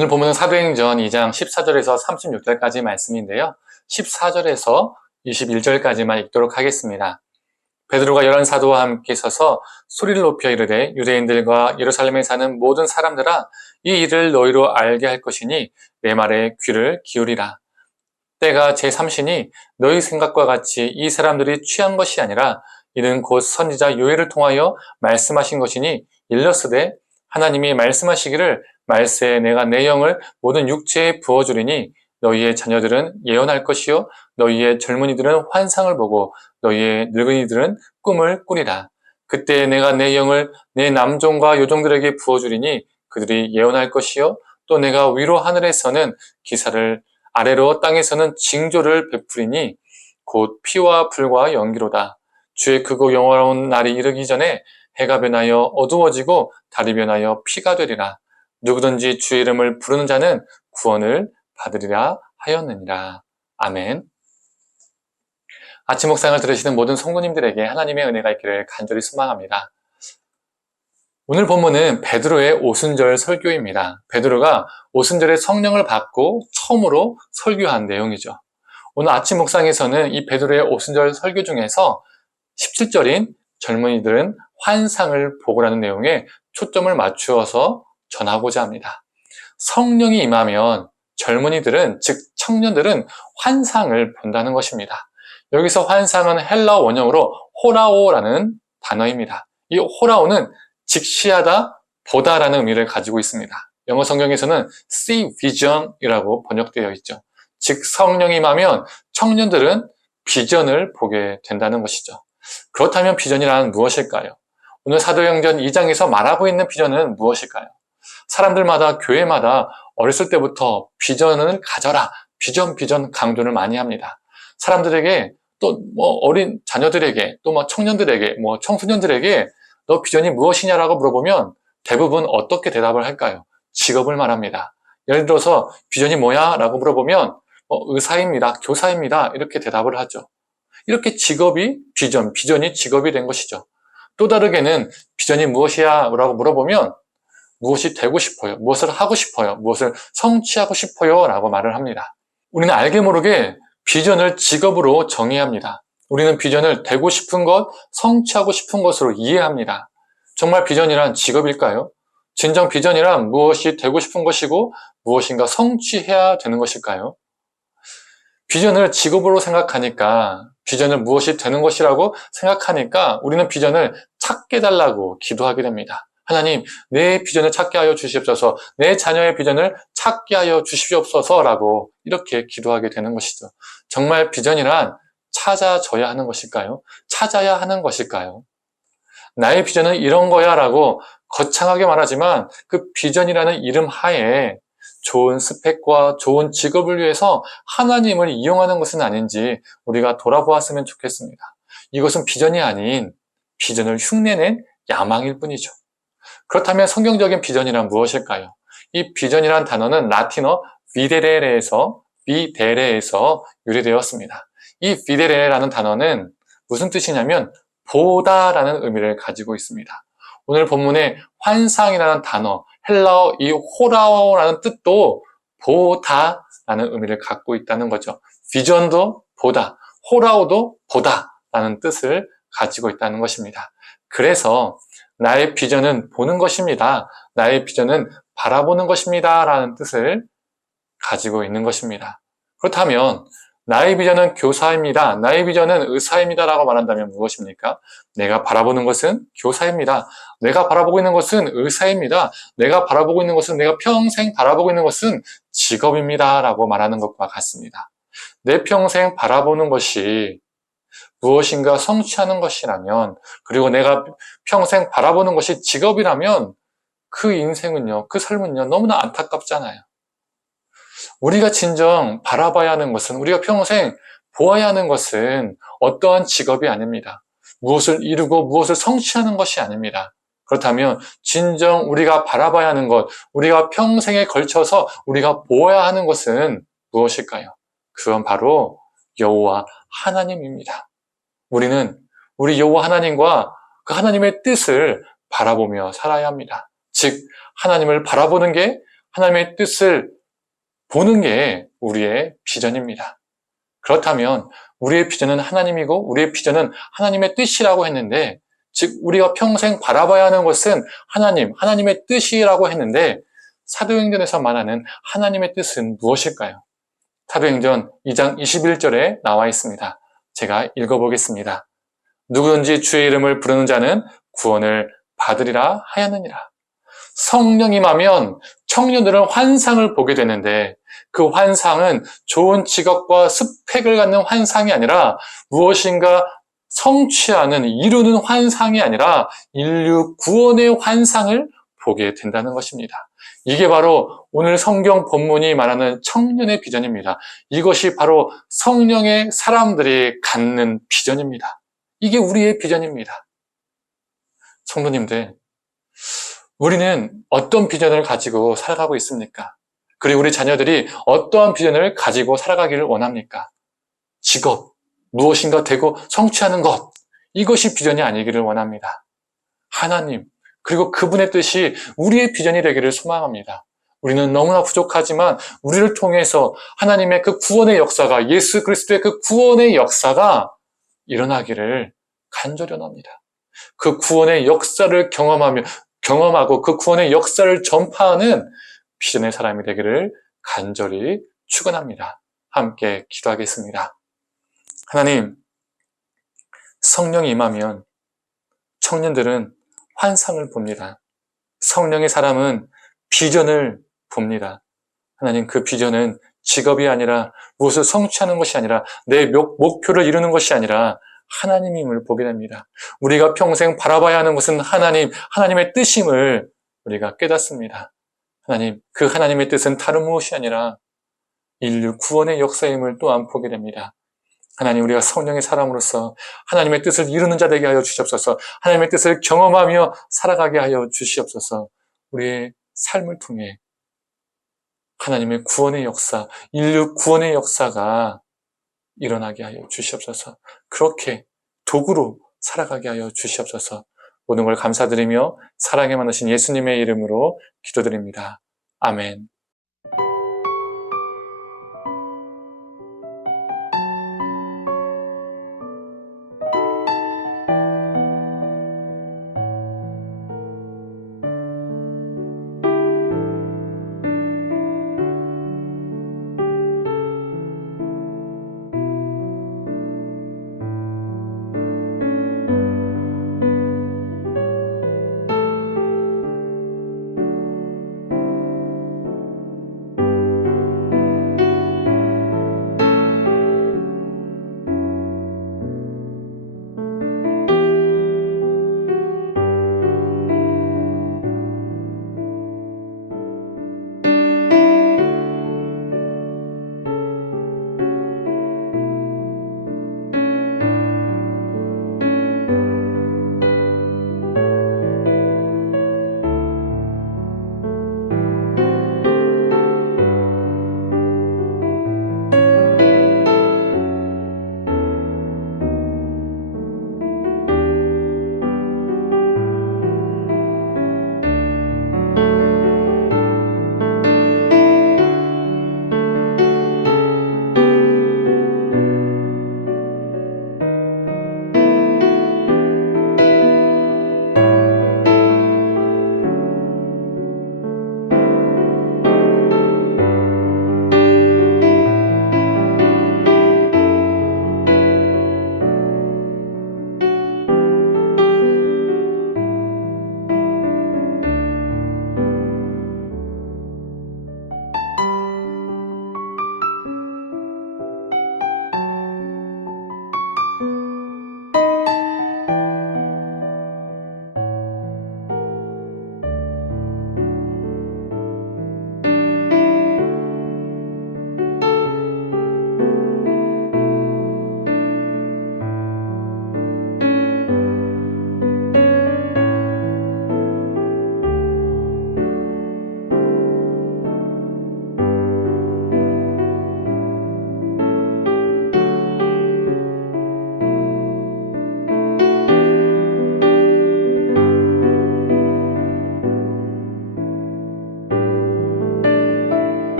오늘 본문은 사도행전 2장 14절에서 36절까지 말씀인데요. 14절에서 21절까지만 읽도록 하겠습니다. 베드로가 11사도와 함께 서서 소리를 높여 이르되 유대인들과 예루살렘에 사는 모든 사람들아 이 일을 너희로 알게 할 것이니 내 말에 귀를 기울이라. 때가 제3시니 너희 생각과 같이 이 사람들이 취한 것이 아니라 이는 곧 선지자 요엘을 통하여 말씀하신 것이니 일렀으되 하나님이 말씀하시기를 말세에 내가 내 영을 모든 육체에 부어주리니 너희의 자녀들은 예언할 것이요 너희의 젊은이들은 환상을 보고 너희의 늙은이들은 꿈을 꾸리라. 그때 내가 내 영을 내 남종과 여종들에게 부어주리니 그들이 예언할 것이요 또 내가 위로 하늘에서는 기사를 아래로 땅에서는 징조를 베푸리니 곧 피와 불과 연기로다. 주의 크고 영원한 날이 이르기 전에 해가 변하여 어두워지고 달이 변하여 피가 되리라. 누구든지 주의 이름을 부르는 자는 구원을 받으리라 하였느니라. 아멘. 아침 묵상을 들으시는 모든 성도님들에게 하나님의 은혜가 있기를 간절히 소망합니다. 오늘 본문은 베드로의 오순절 설교입니다. 베드로가 오순절에 성령을 받고 처음으로 설교한 내용이죠. 오늘 아침 묵상에서는 이 베드로의 오순절 설교 중에서 17절인 젊은이들은 환상을 보고라는 내용에 초점을 맞추어서 전하고자 합니다. 성령이 임하면 젊은이들은, 즉 청년들은 환상을 본다는 것입니다. 여기서 환상은 헬라어 원형으로 호라오라는 단어입니다. 이 호라오는 직시하다, 보다라는 의미를 가지고 있습니다. 영어 성경에서는 see vision이라고 번역되어 있죠. 즉 성령이 임하면 청년들은 비전을 보게 된다는 것이죠. 그렇다면 비전이란 무엇일까요? 오늘 사도행전 2장에서 말하고 있는 비전은 무엇일까요? 사람들마다, 교회마다 어렸을 때부터 비전을 가져라, 비전 강조를 많이 합니다. 사람들에게 또 어린 자녀들에게 또 청년들에게 청소년들에게 너 비전이 무엇이냐라고 물어보면 대부분 어떻게 대답을 할까요? 직업을 말합니다. 예를 들어서 비전이 뭐야? 라고 물어보면 의사입니다, 교사입니다 이렇게 대답을 하죠. 이렇게 직업이 비전이 직업이 된 것이죠. 또 다르게는 비전이 무엇이야? 라고 물어보면 무엇이 되고 싶어요? 무엇을 하고 싶어요? 무엇을 성취하고 싶어요? 라고 말을 합니다. 우리는 알게 모르게 비전을 직업으로 정의합니다. 우리는 비전을 되고 싶은 것, 성취하고 싶은 것으로 이해합니다. 정말 비전이란 직업일까요? 진정 비전이란 무엇이 되고 싶은 것이고 무엇인가 성취해야 되는 것일까요? 비전을 직업으로 생각하니까, 비전을 무엇이 되는 것이라고 생각하니까 우리는 비전을 찾게 해달라고 기도하게 됩니다. 하나님, 내 비전을 찾게 하여 주시옵소서, 내 자녀의 비전을 찾게 하여 주시옵소서라고 이렇게 기도하게 되는 것이죠. 정말 비전이란 찾아져야 하는 것일까요? 찾아야 하는 것일까요? 나의 비전은 이런 거야 라고 거창하게 말하지만 그 비전이라는 이름 하에 좋은 스펙과 좋은 직업을 위해서 하나님을 이용하는 것은 아닌지 우리가 돌아보았으면 좋겠습니다. 이것은 비전이 아닌 비전을 흉내낸 야망일 뿐이죠. 그렇다면 성경적인 비전이란 무엇일까요? 이 비전이란 단어는 라틴어 비데레에서 유래되었습니다. 이 비데레라는 단어는 무슨 뜻이냐면 보다라는 의미를 가지고 있습니다. 오늘 본문의 환상이라는 단어, 헬라어 이 호라오라는 뜻도 보다라는 의미를 갖고 있다는 거죠. 비전도 보다, 호라오도 보다라는 뜻을 가지고 있다는 것입니다. 그래서 나의 비전은 보는 것입니다. 나의 비전은 바라보는 것입니다. 라는 뜻을 가지고 있는 것입니다. 그렇다면 나의 비전은 교사입니다. 나의 비전은 의사입니다. 라고 말한다면 무엇입니까? 내가 바라보는 것은 교사입니다. 내가 바라보고 있는 것은 의사입니다. 내가 바라보고 있는 것은, 내가 평생 바라보고 있는 것은 직업입니다. 라고 말하는 것과 같습니다. 내 평생 바라보는 것이 무엇인가 성취하는 것이라면, 그리고 내가 평생 바라보는 것이 직업이라면 그 인생은요, 그 삶은요, 너무나 안타깝잖아요. 우리가 진정 바라봐야 하는 것은, 우리가 평생 보아야 하는 것은 어떠한 직업이 아닙니다. 무엇을 이루고 무엇을 성취하는 것이 아닙니다. 그렇다면 진정 우리가 바라봐야 하는 것, 우리가 평생에 걸쳐서 우리가 보아야 하는 것은 무엇일까요? 그건 바로 여호와 하나님입니다. 우리는 우리 여호와 하나님과 그 하나님의 뜻을 바라보며 살아야 합니다. 즉 하나님을 바라보는 게 하나님의 뜻을 보는 게 우리의 비전입니다. 그렇다면 우리의 비전은 하나님이고 우리의 비전은 하나님의 뜻이라고 했는데, 즉 우리가 평생 바라봐야 하는 것은 하나님의 뜻이라고 했는데, 사도행전에서 말하는 하나님의 뜻은 무엇일까요? 사도행전 2장 21절에 나와 있습니다. 제가 읽어보겠습니다. 누구든지 주의 이름을 부르는 자는 구원을 받으리라 하였느니라. 성령 임하면 청년들은 환상을 보게 되는데, 그 환상은 좋은 직업과 스펙을 갖는 환상이 아니라 무엇인가 성취하는, 이루는 환상이 아니라 인류 구원의 환상을 보게 된다는 것입니다. 이게 바로 오늘 성경 본문이 말하는 청년의 비전입니다. 이것이 바로 성령의 사람들이 갖는 비전입니다. 이게 우리의 비전입니다. 성도님들, 우리는 어떤 비전을 가지고 살아가고 있습니까? 그리고 우리 자녀들이 어떠한 비전을 가지고 살아가기를 원합니까? 직업, 무엇인가 되고 성취하는 것, 이것이 비전이 아니기를 원합니다. 하나님, 그리고 그분의 뜻이 우리의 비전이 되기를 소망합니다. 우리는 너무나 부족하지만 우리를 통해서 하나님의 그 구원의 역사가, 예수 그리스도의 그 구원의 역사가 일어나기를 간절히 원합니다. 그 구원의 역사를 경험하고 그 구원의 역사를 전파하는 비전의 사람이 되기를 간절히 축원합니다. 함께 기도하겠습니다. 하나님, 성령이 임하면 청년들은 환상을 봅니다. 성령의 사람은 비전을 봅니다. 하나님, 그 비전은 직업이 아니라 무엇을 성취하는 것이 아니라 내 목표를 이루는 것이 아니라 하나님임을 보게 됩니다. 우리가 평생 바라봐야 하는 것은 하나님의 뜻임을 우리가 깨닫습니다. 하나님, 그 하나님의 뜻은 다른 무엇이 아니라 인류 구원의 역사임을 또한 보게 됩니다. 하나님, 우리가 성령의 사람으로서 하나님의 뜻을 이루는 자 되게 하여 주시옵소서. 하나님의 뜻을 경험하며 살아가게 하여 주시옵소서. 우리의 삶을 통해 하나님의 구원의 역사, 인류 구원의 역사가 일어나게 하여 주시옵소서. 그렇게 도구로 살아가게 하여 주시옵소서. 모든 걸 감사드리며 사랑에 많으신 예수님의 이름으로 기도드립니다. 아멘.